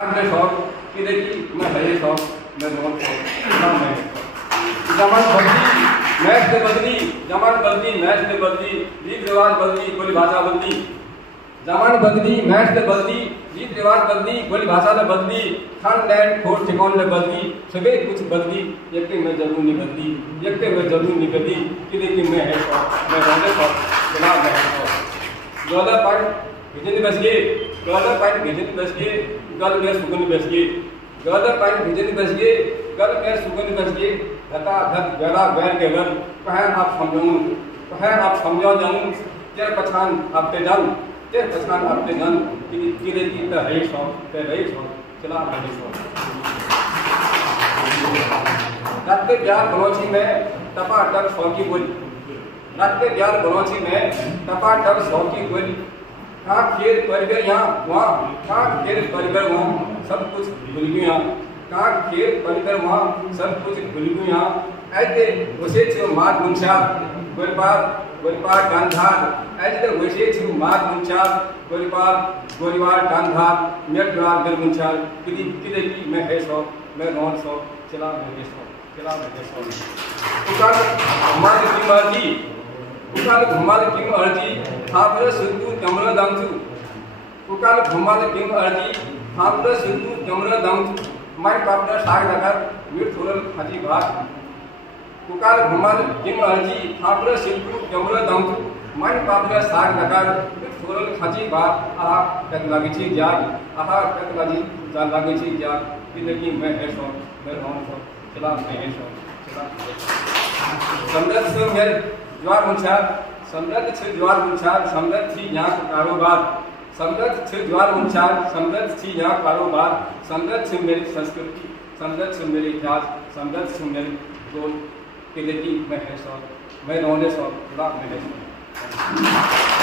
मेरे शौक कि देखी मैं है शौक मैं बहुत शौक मैं जमान बदली मैच ने बदली जमान बदली मैच ने बदली रीत रिवाज बदली बोली भाषा बदली जमान बदली मैच ने बदली रीत रिवाज बदली बोली भाषा ने बदली खान लैंड फोर्ट ठिकान ने बदली सभी कुछ बदली एक मैं जरूर नहीं बदली एक मैं जरूर नहीं बदली कि देखी मैं है शौक मैं रहने शौक चला मैं है शौक डॉलर पॉइंट भेजने बस गए डॉलर पॉइंट भेजने बस गए गल में सुगन बस गए डॉलर पॉइंट भेजने बस गए गल में सुगन बस गए धता धत गला गैर के गल कहे आप समझाऊं कहे आप समझा जाऊं तेरे पछान आपते जान तेरे पछान आपते जान कि किले की त है शौक ते रहे शौक चला है शौक रात के प्यार बलोची में टपा टप शौकी बोली रात के प्यार बलोची में टपा टप शौकी बोली कहाँ खेल परिगर यहाँ वहाँ कहाँ खेल परिगर वहाँ सब कुछ भूल गई यहाँ कहाँ खेल परिगर वहाँ सब कुछ भूल गई यहाँ ऐसे वैसे छिव मार मुंशा गोलीबार गांधार ऐसे वैसे छिव मार मुंशा गोलीबार गांधार मेट्रार गल मुंशा किदी की मैं है शौक मैं नॉन शौक चला मैं है शौक चला मैं है शौक उकार हमारी की मर्जी उकाल घुमाल किंग अर्जी हापर सुतु कमरा दांगचु उकाल घुमाल किंग अर्जी हापर सुतु कमरा दांगचु माय पापड़ा साग लगर वीर थोरल खाजी भात उकाल घुमाल किंग अर्जी हापर सुतु कमरा दांगचु माय पापड़ा साग लगर वीर थोरल खाजी भात आहा कत लागी छी जाग आहा कत लागी छी जाग कि लेकिन मैं है शौक मैं हूं शौक चला मैं है शौक चला समझ से मेरे ज्वार मुंशार समृद्ध छ ज्वार मुंशार समृद्ध थी यहाँ का कारोबार समृद्ध छ ज्वार मुंशार समृद्ध थी यहाँ कारोबार समृद्ध छ मेरी संस्कृति समृद्ध छ मेरे इतिहास समृद्ध छ मेरे गोल के लिए मैं है शौक मैं रोने शौक मैं है शौक